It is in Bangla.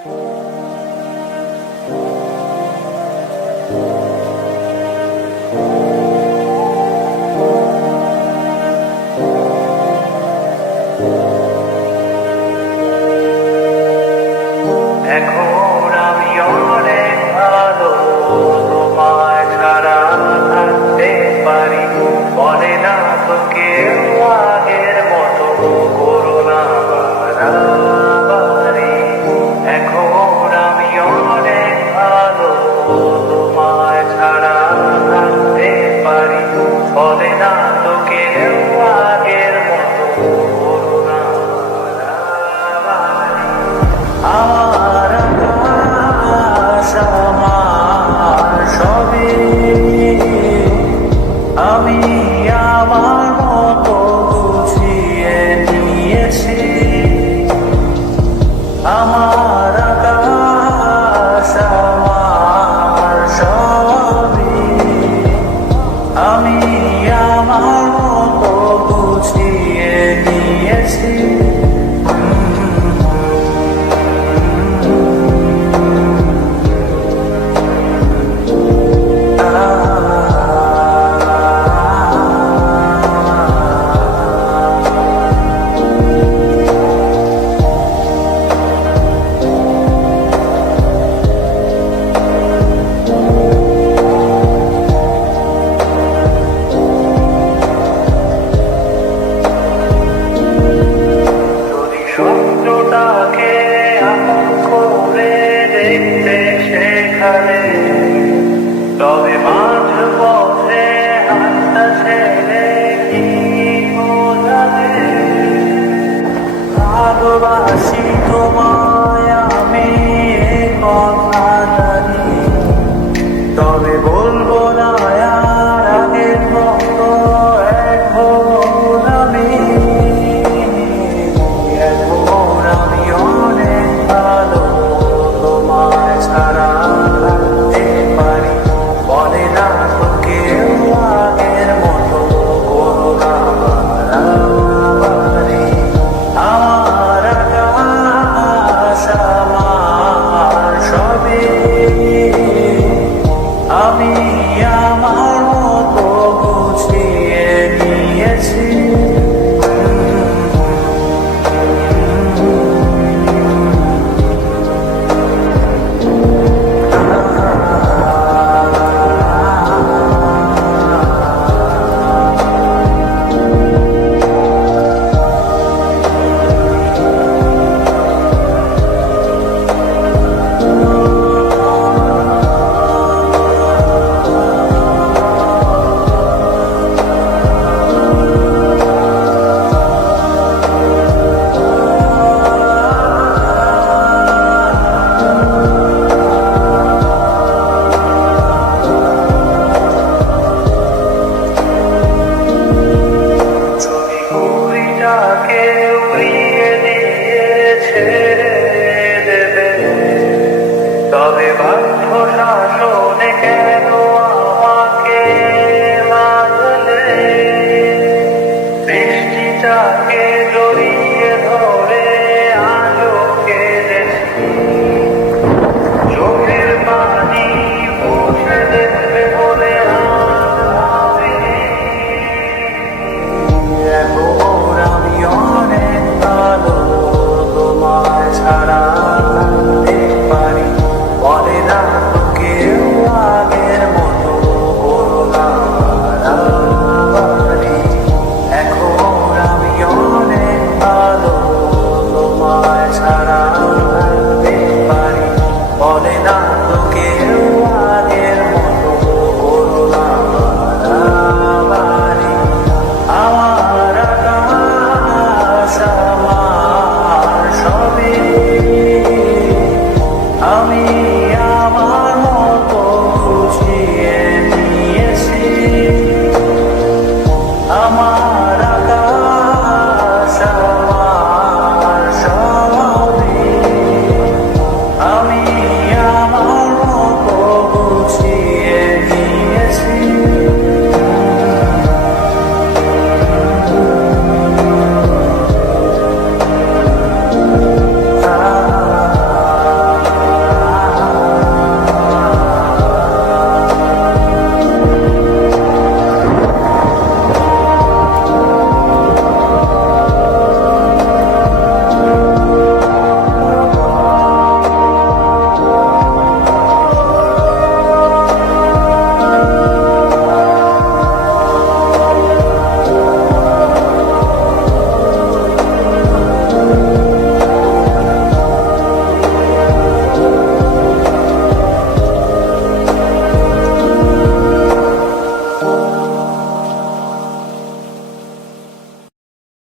এখন আমি অনেক ভালো, তোমায় ছাড়া থাকতে পারি। বলে না তো কেউ আগের মতো করোনা বাড়াবাড়ি। এখন আমি অনেক ভালো, তোমায় ছাড়া থাকতে পারি। বলে না তো কেউ আগের মতো করোনা বাড়াবাড়ি। আমার আকাশ আমার সবই, আমি আমার মতো গুছিয়ে নিয়েছি। আমার আকাশ আমার সবই, আমি আমার মতো গুছিয়ে নিয়েছি। স্বপ্নটাকে আপন করে দেখতে সেখানে, তবে মাঝ পথে হাতটা ছেড়ে কি বোঝাবে। ভালোবাসি তোমায় আমি, এ কথা জানি, তবে বলবো না আর আগের মতো এক ভুল আমি। আমি অনেক ভালো, তোমায় ছাড়া থাকতে পারি। বলে না তো কেউ আগের মতো করোনা বাড়াবাড়ি। আমার আকাশ আমার সবই, আমি আমার মতো গুছিয়ে নিয়েছি। ছবিটাকে উড়িয়ে দিয়ে ছেড়ে দেবে, তবে বাধ্য শাসনে কেন আমাকে বাঁধলে। বৃষ্টিটাকে জড়িয়ে ধরে আজও কেঁদেছি, চোখের পানি মুছে দেবে বলে এখন আমি অনেক ভালো, তোমায় ছাড়া থাকতে পারি। বলে না তো কেউ আগের মতো করোনা বাড়াবাড়ি। এখন আমি অনেক ভালো, তোমায় ছাড়া থাকতে পারি। বলে না তো কেউ আগের মতো করোনা বাড়াবাড়ি। আমার আকাশ আমার সবই।